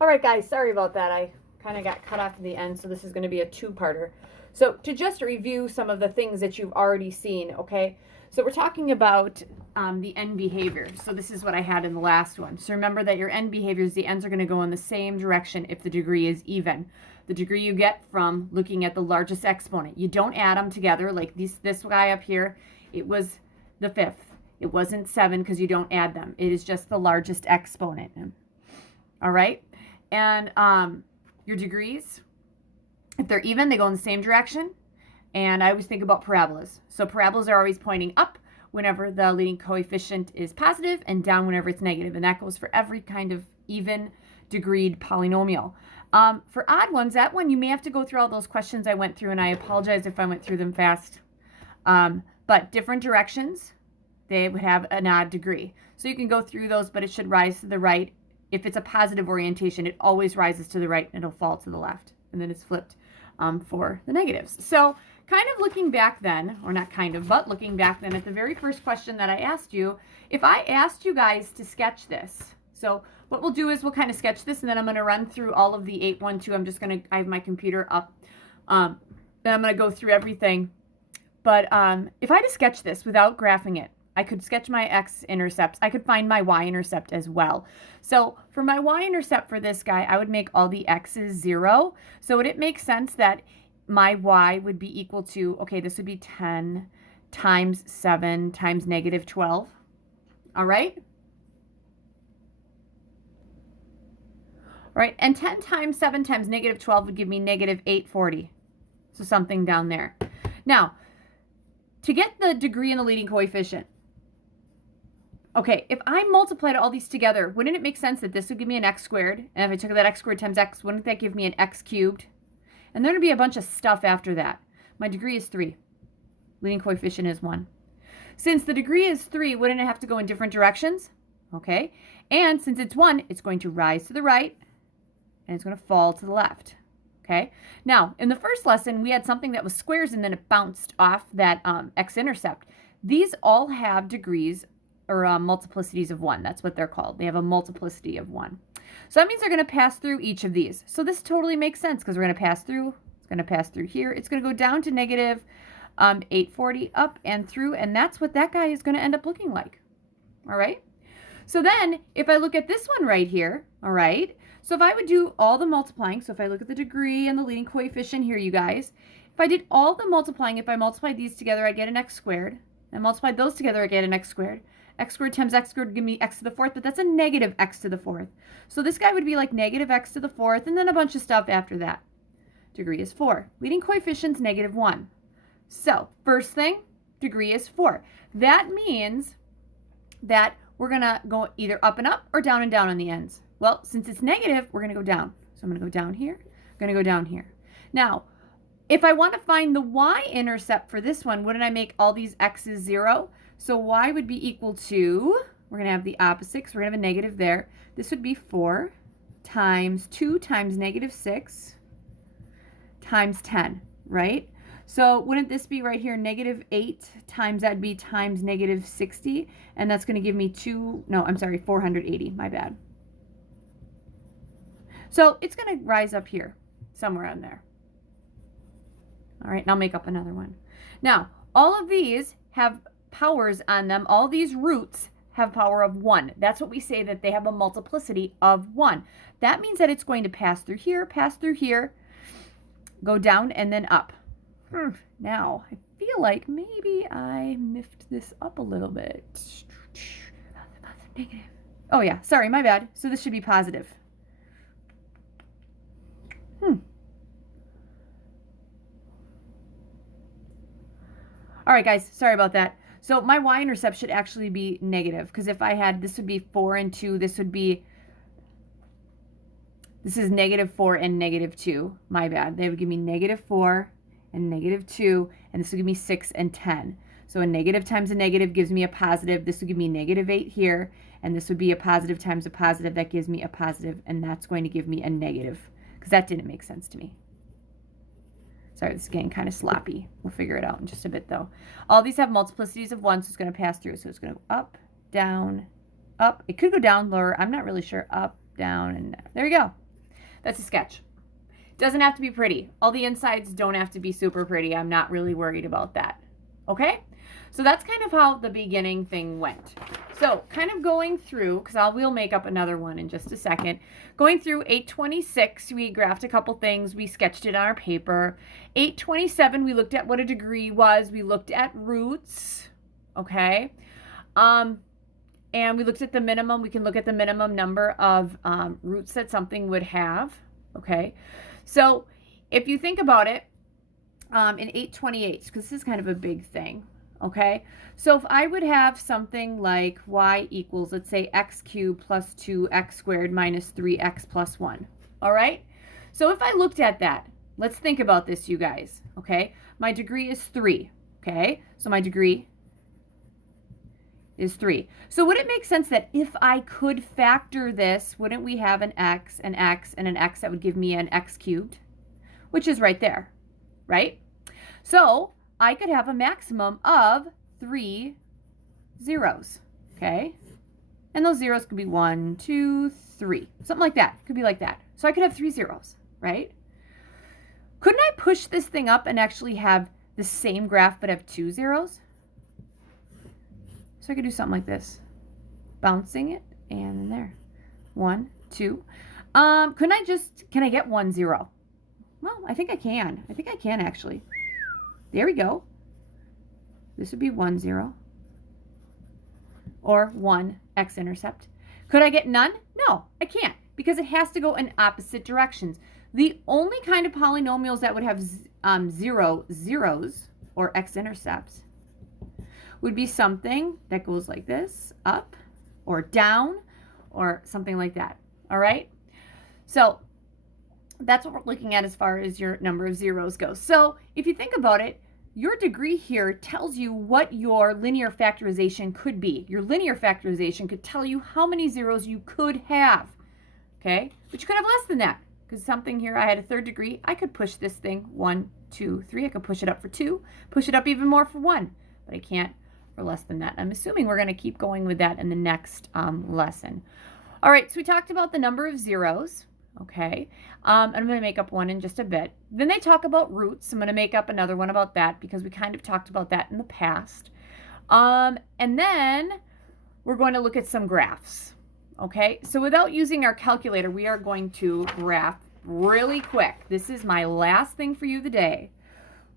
All right, guys, sorry about that. I kind of got cut off at the end, so this is going to be a two-parter. So to just review some of the things that you've already seen, okay? So we're talking about the end behavior. So this is what I had in the last one. So remember that your end behaviors, the ends are going to go in the same direction if the degree is even. The degree you get from looking at the largest exponent. You don't add them together like this guy up here. It was the fifth. It wasn't 7 because you don't add them. It is just the largest exponent. All right? And your degrees, if they're even, they go in the same direction. And I always think about parabolas. So parabolas are always pointing up whenever the leading coefficient is positive and down whenever it's negative. And that goes for every kind of even degreed polynomial. For odd ones, that one you may have to go through all those questions I went through, and I apologize if I went through them fast. But different directions, they would have an odd degree. So you can go through those, but it should rise to the right. If it's a positive orientation, it always rises to the right and it'll fall to the left. And then it's flipped for the negatives. So kind of looking back then, or not kind of, but looking back then at the very first question that I asked you, if I asked you guys to sketch this, so what we'll do is we'll kind of sketch this, and then I'm going to run through all of the 812. I'm just going to, I have my computer up. Then I'm going to go through everything. But if I had to sketch this without graphing it, I could sketch my x-intercepts. I could find my y-intercept as well. So for my y-intercept for this guy, I would make all the x's 0. So would it make sense that my y would be equal to, okay, this would be 10 times 7 times negative 12. All right? All right, and 10 times 7 times negative 12 would give me negative 840. So something down there. Now, to get the degree and the leading coefficient, okay, if I multiplied all these together, wouldn't it make sense that this would give me an x squared? And if I took that x squared times x, wouldn't that give me an x cubed? And there would be a bunch of stuff after that. My degree is 3. Leading coefficient is 1. Since the degree is 3, wouldn't it have to go in different directions? Okay. And since it's 1, it's going to rise to the right, and it's going to fall to the left. Okay. Now, in the first lesson, we had something that was squares, and then it bounced off that x-intercept. These all have degrees or multiplicities of 1. That's what they're called. They have a multiplicity of 1. So that means they're going to pass through each of these. So this totally makes sense because we're going to pass through. It's going to pass through here. It's going to go down to negative 840, up and through, and that's what that guy is going to end up looking like. All right? So then, if I look at this one right here, all right, so if I would do all the multiplying, so if I look at the degree and the leading coefficient here, you guys, if I did all the multiplying, if I multiplied these together, I get an x squared. And multiplied those together, I get an x squared. X squared times x squared would give me x to the 4th, but that's a negative x to the 4th. So this guy would be like negative x to the 4th, and then a bunch of stuff after that. Degree is 4. Leading coefficient's negative 1. So first thing, degree is 4. That means that we're going to go either up and up or down and down on the ends. Well, since it's negative, we're going to go down. So I'm going to go down here. I'm going to go down here. Now, if I want to find the y-intercept for this one, wouldn't I make all these x's 0? So y would be equal to, we're going to have the opposite because we're going to have a negative there. This would be 4 times 2 times negative 6 times 10, right? So wouldn't this be right here, negative 8 times, that'd be times negative 60, and that's going to give me 480, my bad. So it's going to rise up here, somewhere on there. All right, and I'll make up another one. Now, all of these have powers on them. All these roots have power of 1. That's what we say, that they have a multiplicity of 1. That means that it's going to pass through here, go down, and then up. Now, I feel like maybe I miffed this up a little bit. Negative. Oh, yeah. Sorry, my bad. So this should be positive. All right, guys. Sorry about that. So my y-intercept should actually be negative, because if I had, this would be 4 and 2. This is negative 4 and negative 2. My bad. They would give me negative 4 and negative 2, and this would give me 6 and 10. So a negative times a negative gives me a positive. This would give me negative 8 here, and this would be a positive times a positive. That gives me a positive, and that's going to give me a negative, because that didn't make sense to me. Sorry, this is getting kind of sloppy. We'll figure it out in just a bit, though. All these have multiplicities of 1, so it's going to pass through. So it's going to go up. It could go down, lower. I'm not really sure. Up, down, and there you go. That's a sketch. Doesn't have to be pretty. All the insides don't have to be super pretty. I'm not really worried about that. Okay? So that's kind of how the beginning thing went. So kind of going through, because we'll make up another one in just a second. Going through 826, we graphed a couple things. We sketched it on our paper. 827, we looked at what a degree was. We looked at roots. Okay? And we looked at the minimum. We can look at the minimum number of roots that something would have. Okay? So if you think about it, in 828, because this is kind of a big thing. Okay, so if I would have something like y equals, let's say, x cubed plus 2x squared minus 3x plus 1. All right, so if I looked at that, let's think about this, you guys. Okay, my degree is 3. Okay, so my degree is 3. So would it make sense that if I could factor this, wouldn't we have an x, and an x that would give me an x cubed, which is right there, right? So I could have a maximum of 3 zeros, okay? And those zeros could be 1, 2, 3, something like that. Could be like that. So I could have 3 zeros, right? Couldn't I push this thing up and actually have the same graph but have 2 zeros? So I could do something like this. Bouncing it, and then there. 1, 2. Can I get 1 0? Well, I think I can. I think I can actually. There we go. This would be 1 0. Or 1 x-intercept. Could I get none? No, I can't, because it has to go in opposite directions. The only kind of polynomials that would have 0 zeros or x-intercepts would be something that goes like this, up or down, or something like that. All right? So that's what we're looking at as far as your number of zeros goes. So if you think about it, your degree here tells you what your linear factorization could be. Your linear factorization could tell you how many zeros you could have, okay? But you could have less than that, because something here, I had a 3rd degree. I could push this thing 1, 2, 3. I could push it up for 2, push it up even more for 1, but I can't for less than that. I'm assuming we're going to keep going with that in the next lesson. All right, so we talked about the number of zeros. Okay, I'm going to make up one in just a bit. Then they talk about roots. I'm going to make up another one about that because we kind of talked about that in the past. And then we're going to look at some graphs. Okay, so without using our calculator, we are going to graph really quick. This is my last thing for you today.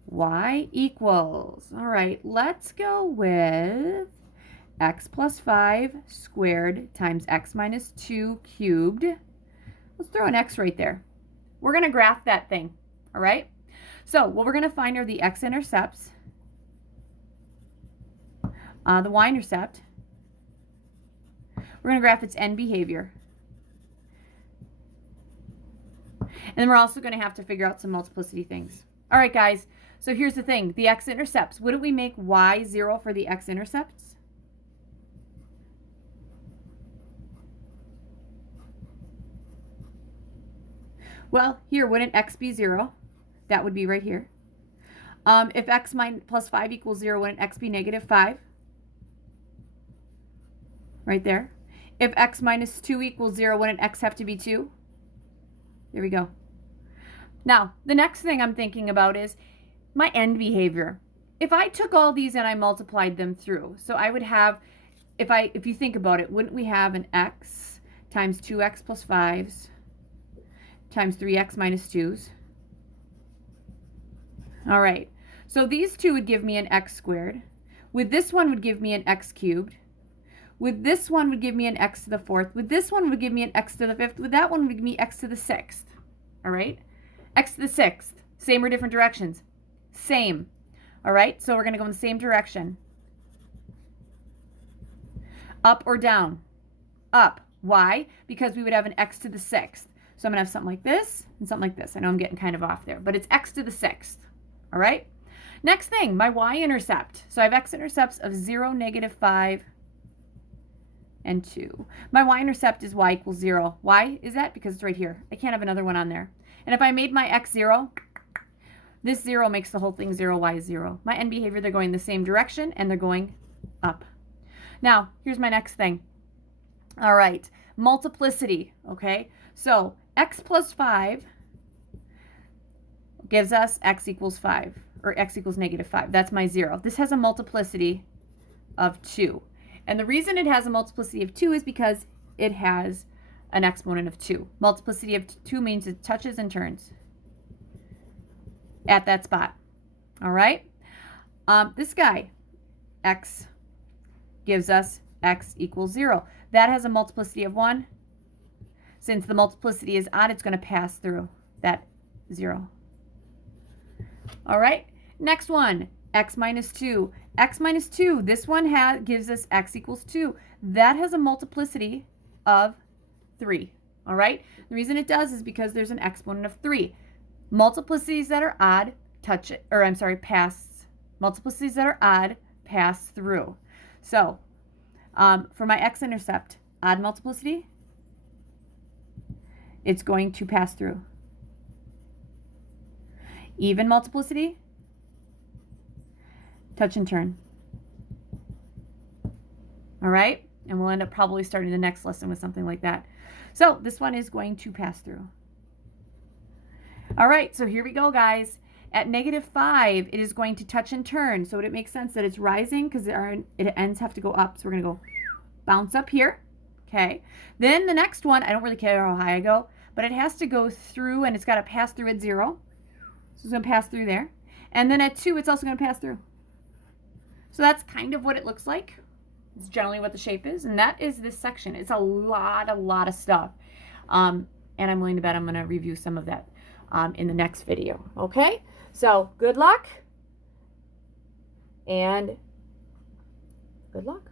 Y equals, all right, let's go with x plus 5 squared times x minus 2 cubed. Let's throw an x right there. We're going to graph that thing, all right? So what we're going to find are the x-intercepts, the y-intercept. We're going to graph its end behavior. And then we're also going to have to figure out some multiplicity things. All right, guys, so here's the thing. The x-intercepts, wouldn't we make y 0 for the x-intercepts? Well, here, wouldn't x be 0? That would be right here. If x plus 5 equals 0, wouldn't x be negative 5? Right there. If x minus 2 equals 0, wouldn't x have to be 2? There we go. Now, the next thing I'm thinking about is my end behavior. If I took all these and I multiplied them through, so I would have, if you think about it, wouldn't we have an x times 2x plus 5s times 3x minus 2s? All right, so these two would give me an x squared. With this one would give me an x cubed. With this one would give me an x to the 4th. With this one would give me an x to the 5th. With that one would give me x to the 6th. All right, x to the 6th. Same or different directions? Same. All right, so we're going to go in the same direction. Up or down? Up. Why? Because we would have an x to the 6th. So I'm going to have something like this and something like this. I know I'm getting kind of off there, but it's x to the 6th. All right? Next thing, my y-intercept. So I have x-intercepts of 0, negative 5, and 2. My y-intercept is y equals 0. Why is that? Because it's right here. I can't have another one on there. And if I made my x 0, this 0 makes the whole thing 0, y is 0. My end behavior, they're going the same direction, and they're going up. Now, here's my next thing. All right, multiplicity, okay? So x plus 5 gives us x equals 5, or x equals negative 5. That's my 0. This has a multiplicity of 2. And the reason it has a multiplicity of 2 is because it has an exponent of 2. Multiplicity of 2 means it touches and turns at that spot. All right? This guy, x, gives us x equals 0. That has a multiplicity of 1. Since the multiplicity is odd, it's going to pass through that 0. All right? Next one, x minus 2. X minus 2, this one gives us x equals 2. That has a multiplicity of 3. All right? The reason it does is because there's an exponent of 3. Multiplicities that are odd pass. Multiplicities that are odd pass through. So, for my x-intercept, odd multiplicity, it's going to pass through. Even multiplicity, touch and turn. All right? And we'll end up probably starting the next lesson with something like that. So this one is going to pass through. All right, so here we go, guys. At negative 5, it is going to touch and turn. So would it make sense that it's rising? Because it ends have to go up. So we're going to go bounce up here. Okay. Then the next one, I don't really care how high I go, but it has to go through, and it's got to pass through at 0. So it's going to pass through there. And then at 2, it's also going to pass through. So that's kind of what it looks like. It's generally what the shape is. And that is this section. It's a lot of stuff. And I'm willing to bet I'm going to review some of that in the next video. Okay? So good luck. And good luck.